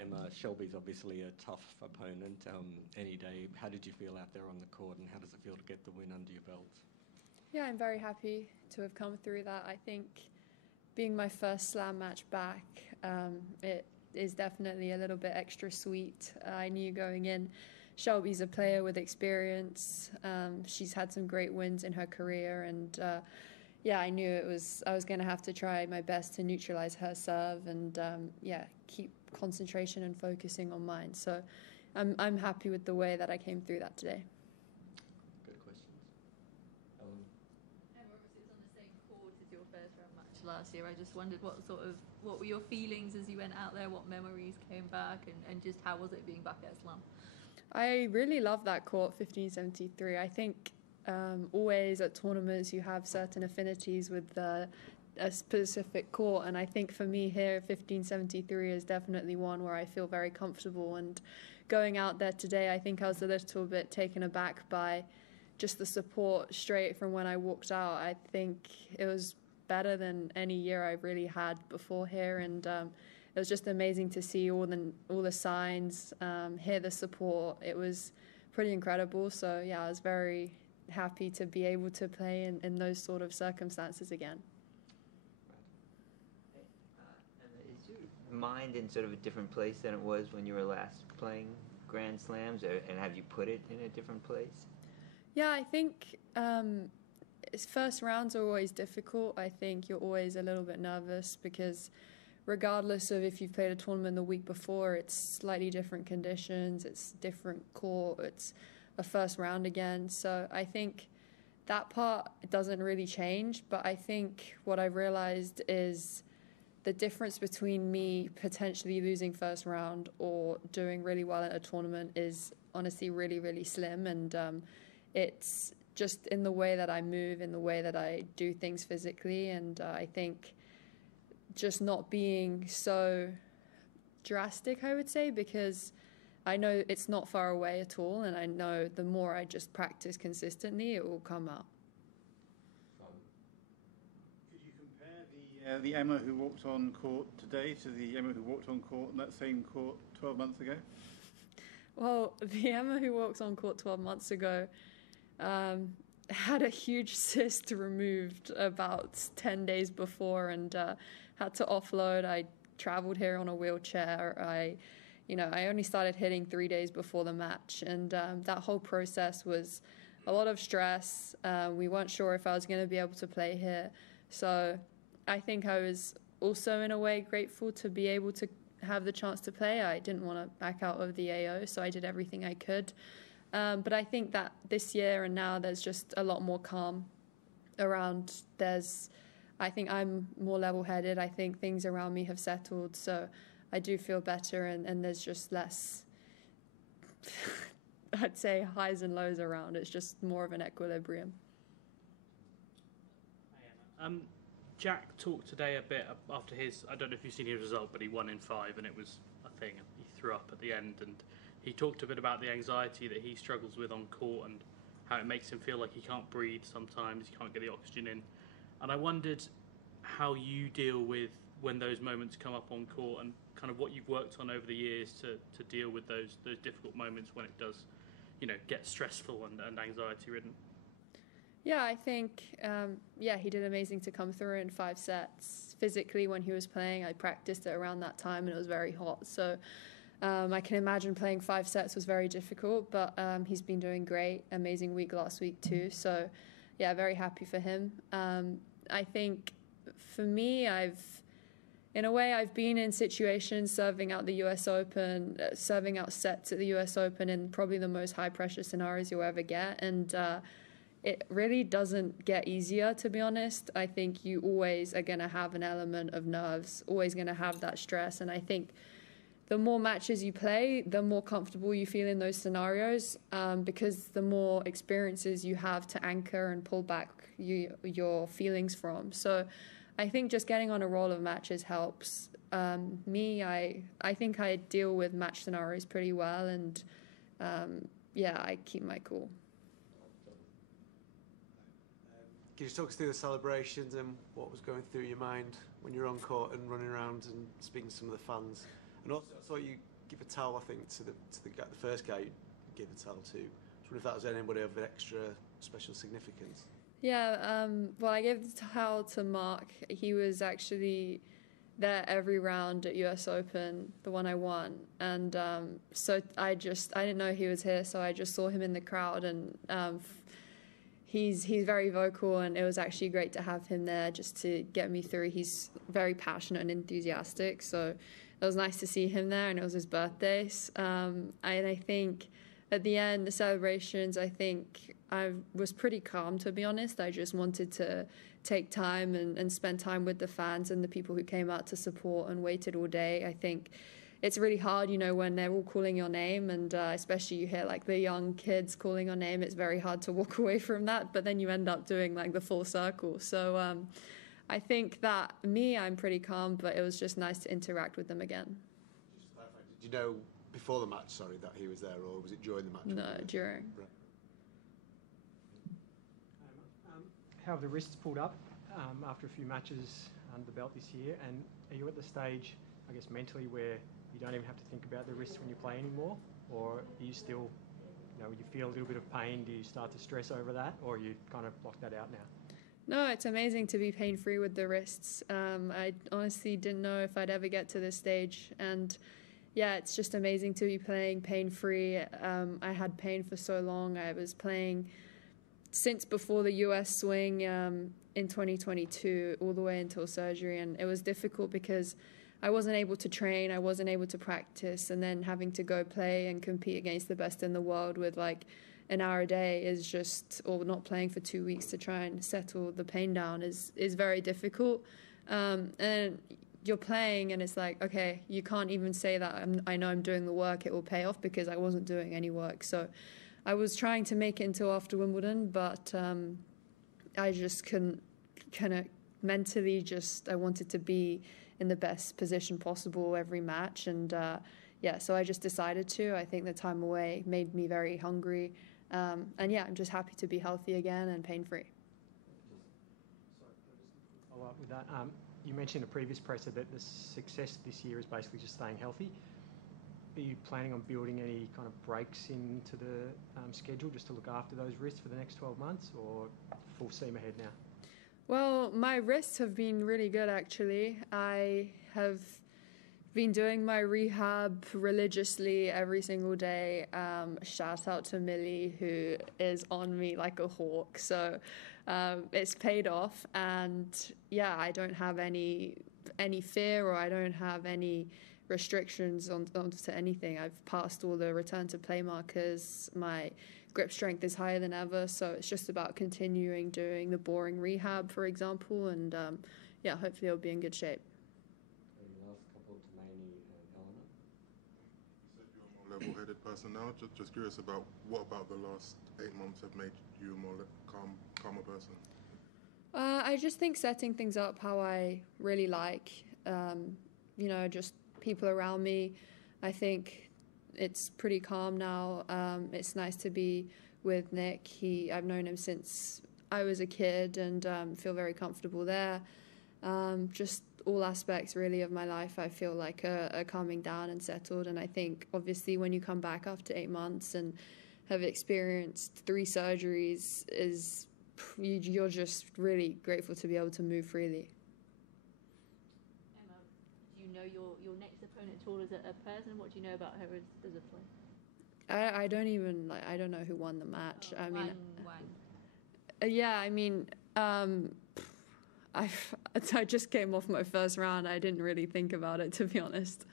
Emma, Shelby's obviously a tough opponent any day. How did you feel out there on the court, and how does it feel to get the win under your belt? Yeah, I'm very happy to have come through that. I think being my first slam match back, it is definitely a little bit extra sweet. I knew going in, Shelby's a player with experience. She's had some great wins in her career, and yeah, I knew I was going to have to try my best to neutralize her serve and yeah, keep concentration and focusing on mine. So I'm happy with the way that I came through that today. Good questions. Emma, obviously it was on the same court as your first round match last year. I just wondered what were your feelings as you went out there, what memories came back, and just how was it being back at Slam? I really love that court, 1573. I think always at tournaments you have certain affinities with a specific court, and I think for me here 1573 is definitely one where I feel very comfortable. And going out there today, I think I was a little bit taken aback by just the support straight from when I walked out. I think it was better than any year I've really had before here, and it was just amazing to see all the signs, hear the support. It was pretty incredible. So yeah, I was very happy to be able to play in those sort of circumstances again. Is your mind in sort of a different place than it was when you were last playing Grand Slams, and have you put it in a different place? Yeah, I think first rounds are always difficult. I think you're always a little bit nervous because regardless of if you've played a tournament the week before, it's slightly different conditions, it's different court, it's a first round again. So I think that part doesn't really change, but I think what I've realized is the difference between me potentially losing first round or doing really well at a tournament is honestly really, really slim. And it's just in the way that I move, in the way that I do things physically. And I think just not being so drastic, I would say, because I know it's not far away at all, and I know the more I just practice consistently, it will come out. Could you compare the Emma who walked on court today to the Emma who walked on court in that same court 12 months ago? Well, the Emma who walked on court 12 months ago had a huge cyst removed about 10 days before and had to offload. I traveled here on a wheelchair. I only started hitting 3 days before the match, and that whole process was a lot of stress. We weren't sure if I was going to be able to play here. So I think I was also in a way grateful to be able to have the chance to play. I didn't want to back out of the AO, so I did everything I could. But I think that this year and now there's just a lot more calm around. I think I'm more level-headed. I think things around me have settled, so I do feel better, and there's just less, I'd say, highs and lows around. It's just more of an equilibrium. Jack talked today a bit after his, I don't know if you've seen his result, but he won in 5 and it was a thing. He threw up at the end, and he talked a bit about the anxiety that he struggles with on court and how it makes him feel like he can't breathe sometimes, he can't get the oxygen in. And I wondered how you deal with when those moments come up on court and kind of what you've worked on over the years to deal with those difficult moments when it does, get stressful and anxiety ridden. Yeah, I think, he did amazing to come through in 5 sets. Physically, when he was playing, I practiced it around that time and it was very hot. So I can imagine playing 5 sets was very difficult, but he's been doing great. Amazing week last week too. So yeah, very happy for him. I think for me, I've been in situations serving out the US Open, serving out sets at the US Open in probably the most high pressure scenarios you'll ever get. And it really doesn't get easier, to be honest. I think you always are going to have an element of nerves, always going to have that stress. And I think the more matches you play, the more comfortable you feel in those scenarios, because the more experiences you have to anchor and pull back your feelings from. So I think just getting on a roll of matches helps. I think I deal with match scenarios pretty well, and I keep my cool. Can you just talk us through the celebrations and what was going through your mind when you were on court and running around and speaking to some of the fans? And also, I thought you give a towel, I think, to the first guy you gave the towel to. I wonder if that was anybody of extra special significance. Yeah, well, I gave the towel to Mark. He was actually there every round at US Open, the one I won. And so I didn't know he was here, so I just saw him in the crowd, and he's very vocal, and it was actually great to have him there just to get me through. He's very passionate and enthusiastic, so it was nice to see him there, and it was his birthday. And I think at the end, the celebrations, I think I was pretty calm, to be honest. I just wanted to take time and spend time with the fans and the people who came out to support and waited all day. I think it's really hard, when they're all calling your name, and especially you hear like the young kids calling your name, it's very hard to walk away from that, but then you end up doing like the full circle. So I think that I'm pretty calm, but it was just nice to interact with them again. Just to clarify, did you know before the match, that he was there, or was it during the match? No, during. Right. How have the wrists pulled up after a few matches under the belt this year? And are you at the stage, I guess, mentally where you don't even have to think about the wrists when you play anymore? Or are you still, you feel a little bit of pain, do you start to stress over that? Or you kind of block that out now? No, it's amazing to be pain-free with the wrists. I honestly didn't know if I'd ever get to this stage. And yeah, it's just amazing to be playing pain-free. I had pain for so long. I was playing since before the US swing in 2022 all the way until surgery, and it was difficult because I wasn't able to train, I wasn't able to practice, and then having to go play and compete against the best in the world with like an hour a day is just, or not playing for 2 weeks to try and settle the pain down is very difficult. And you're playing and it's like, okay, you can't even say that I know I'm doing the work, it will pay off, because I wasn't doing any work. So I was trying to make it until after Wimbledon, but I just couldn't kind of mentally I wanted to be in the best position possible every match. And so I just decided to. I think the time away made me very hungry. And yeah, I'm just happy to be healthy again and pain-free. Follow up with that. You mentioned in a previous presser that the success this year is basically just staying healthy. Are you planning on building any kind of breaks into the schedule just to look after those wrists for the next 12 months, or full steam ahead now? Well, my wrists have been really good, actually. I have been doing my rehab religiously every single day. Shout out to Millie, who is on me like a hawk. So it's paid off. And yeah, I don't have any fear, or I don't have any restrictions onto anything. I've passed all the return to play markers. My grip strength is higher than ever, so it's just about continuing doing the boring rehab, for example, and hopefully I'll be in good shape. Last couple to Maney and Eleanor. You said you're a more level-headed person now. Just curious about what about the last 8 months have made you a more calmer person? I just think setting things up how I really like, just people around me. I think it's pretty calm now. It's nice to be with Nick. I've known him since I was a kid, and feel very comfortable there. Just all aspects really of my life I feel like are calming down and settled. And I think obviously when you come back after 8 months and have experienced 3 surgeries, you're just really grateful to be able to move freely. Emma, do you know your next opponent at all as a person? What do you know about her as a player? I don't know who won the match. Oh, I mean, Wang. Yeah, I mean, I just came off my first round. I didn't really think about it, to be honest.